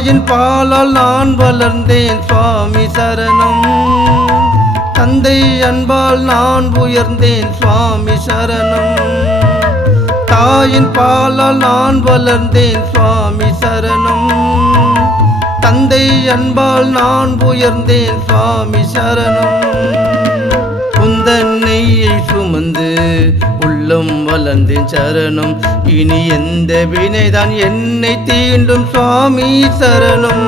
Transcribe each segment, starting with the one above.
தாயின் பாலால் நான் வளர்ந்தேன் சுவாமி சரணம். தந்தை அன்பால் நான் உயர்ந்தேன் சுவாமி சரணம். தாயின் பாலால் நான் வளர்ந்தேன் சுவாமி சரணம். தந்தை அன்பால் நான் உயர்ந்தேன் சுவாமி சரணம். நெய்யை சுமந்து உள்ளம் வளர்ந்தேன் சரணம். இனி எந்த வினைதான் என்னை தீண்டும் சுவாமி சரணம்.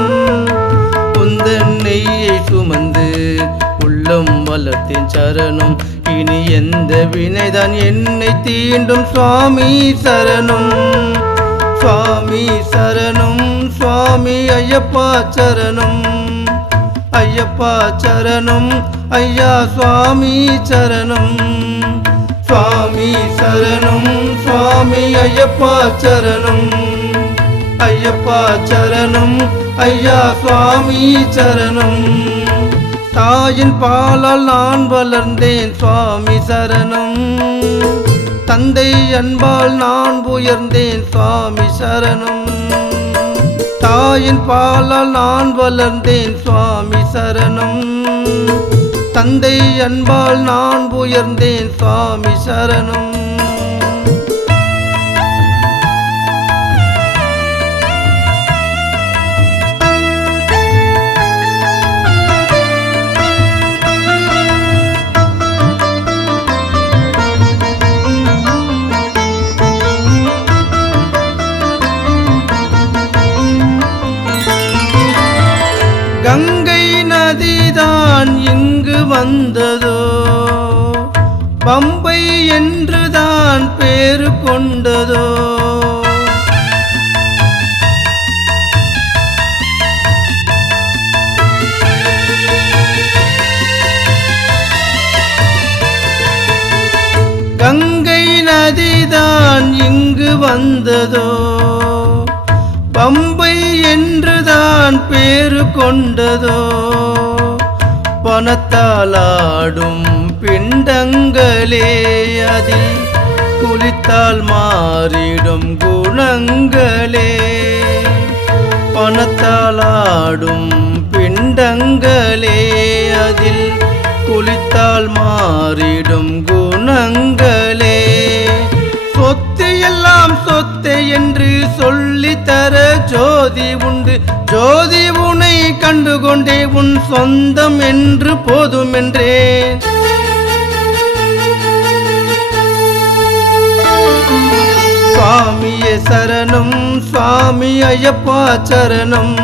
உந்தன் நெய்யை சுமந்து உள்ளம் வளர்த்தேன் சரணம். இனி எந்த வினைதான் என்னை தீண்டும் சுவாமி சரணம். சுவாமி சரணம் சுவாமி ஐயப்பா சரணம். ஐயப்பா சரணம் ஐயா சுவாமி சரணம். சுவாமி சரணம் சுவாமி ஐயப்பா சரணம். ஐயப்பா சரணம் ஐயா சுவாமி சரணம். தாயின் பாலால் நான் வளர்ந்தேன் சுவாமி சரணம். தந்தை அன்பால் நான் உயர்ந்தேன் சுவாமி சரணம். தாயின் பாலால் நான் வளர்ந்தேன் சுவாமி சரணம். தந்தை அன்பால் நான் உயர்ந்தேன் சுவாமி சரணம். கங்கை நதிதான் இங்கு வந்ததோ, பம்பை என்றுதான் பேரு கொண்டதோ. கங்கை நதிதான் இங்கு வந்ததோ, பம்பை என்றுதான் பேரு கொண்டதோ. பணத்தாலாடும் பிண்டங்களே அதில் குளித்தால் மாறிடும் குணங்களே. பணத்தாலாடும் பிண்டங்களே அதில் குளித்தால் மாறிடும் குணங்களே. சொத்து எல்லாம் சொத்து என்று சொல்லித்தர ஜோதி உண்டு. ஜோதி உனை கண்டுகொண்டே உன் சொந்தம் என்று போதுமென்றேன். சுவாமியே சரணம் சுவாமி ஐயப்பா சரணம்.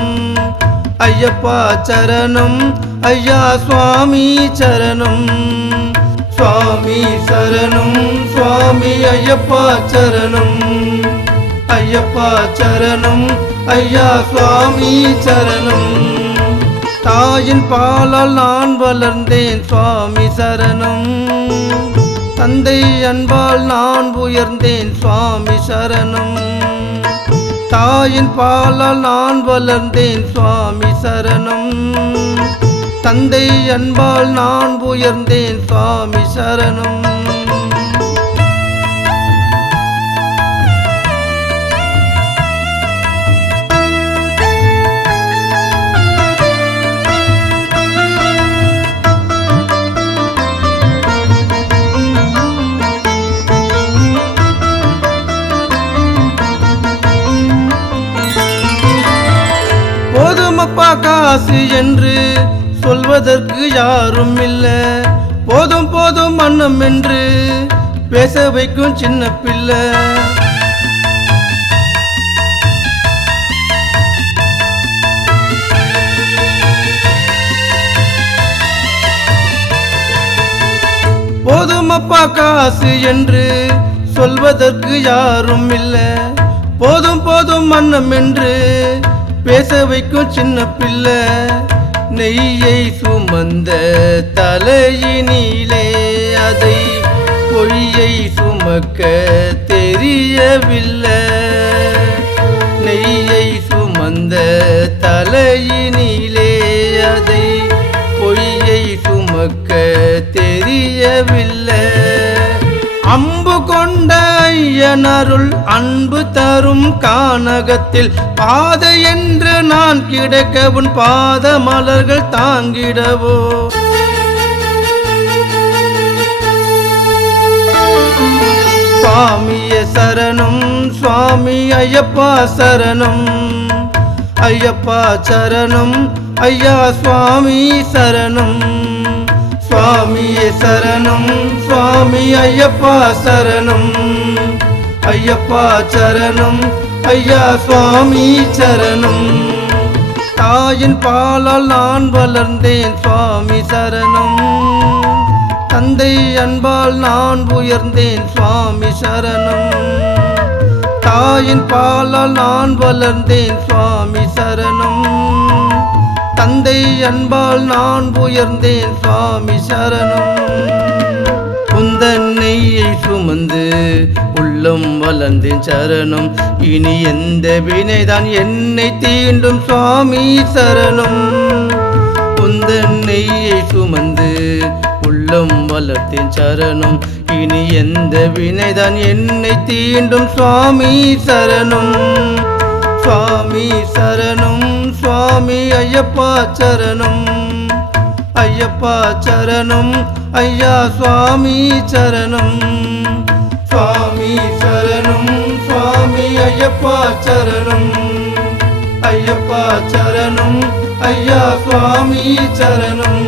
ஐயப்பா சரணம் ஐயா சுவாமி சரணம். சுவாமி சரணம் சுவாமி ஐயப்பா சரணம். ஐயப்பா சரணம் ஐயா சுவாமி சரணம். தாயின் பாலால் நான் வளர்ந்தேன் சுவாமி சரணம். தந்தை அன்பால் நான் உயர்ந்தேன் சுவாமி சரணம். தாயின் பாலால் நான் வளர்ந்தேன் சுவாமி சரணம். தந்தை அன்பால் நான் உயர்ந்தேன் சுவாமி சரணம். போதுமப்பா காசு என்று சொல்வதற்கு யாரும் இல்லை. போதும் போதும் மன்னம் என்று பேச வைக்கும் சின்ன பிள்ளை. போதுமப்பா காசு என்று சொல்வதற்கு யாரும் இல்லை. போதும் போதும் மன்னம் என்று பேச வைக்கும் சின்ன பிள்ளை. நெய்யை சுமந்த தலையினிலே அதை பொய்யை சுமக்க தெரியவில்லை. நெய்யை சுமந்த தலையினிலே அதை பொய்யை சுமக்க தெரியவில்லை. அம்பு கொண்ட ஐயனருள் அன்பு தரும் கானகத்தில் பாதை என்று நான் கிடைக்க உன் பாத மலர்கள் தாங்கிடவோ. சுவாமியே சரணம் சுவாமி ஐயப்பா சரணம் ஐயப்பா சரணம் ஐயா சுவாமி சரணம். சுவாமியே சரணம் சுவாமி ஐயப்பா சரணம் ஐயப்பா சரணம் ஐயா சுவாமி சரணம். தாயின் பாலால் நான் வளர்ந்தேன் சுவாமி சரணம். தந்தை அன்பால் நான் உயர்ந்தேன் சுவாமி சரணம். தாயின் பாலால் நான் வளர்ந்தேன் சுவாமி சரணம். தந்தை அன்பால் நான் உயர்ந்தேன் சுவாமி சரணம். உந்தன் நெய்யை சுமந்து உள்ளம் வளர்ந்தேன் சரணம். இனி எந்த வினைதான் என்னை தீண்டும் சுவாமி சரணம். உந்தன் நெய்யை சுமந்து உள்ளம் வளர்த்தேன் சரணம். இனி எந்த வினைதான் என்னை தீண்டும் சுவாமி சரணம். சுவாமி சரணம் சுவாமி ஐயப்பா சரணம் ஐயப்பா சரணம் ஐயா சுவாமி சரணம். சுவாமி சரணம் சுவாமி ஐயப்பா சரணம் ஐயப்பா சரணம் ஐயா சுவாமி சரணம்.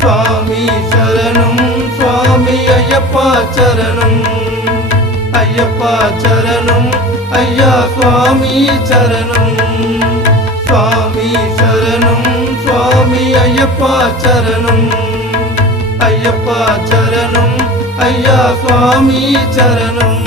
சுவாமி சரணம் சுவாமி ஐயப்பா சரணம் ஐயப்பா சரணம் ஐயா சுவாமி சரணம். சுவாமி சரணம் சுவாமி ஐயப்பா சரணம் ஐயப்பா சரணம் ஐயா சுவாமி சரணம்.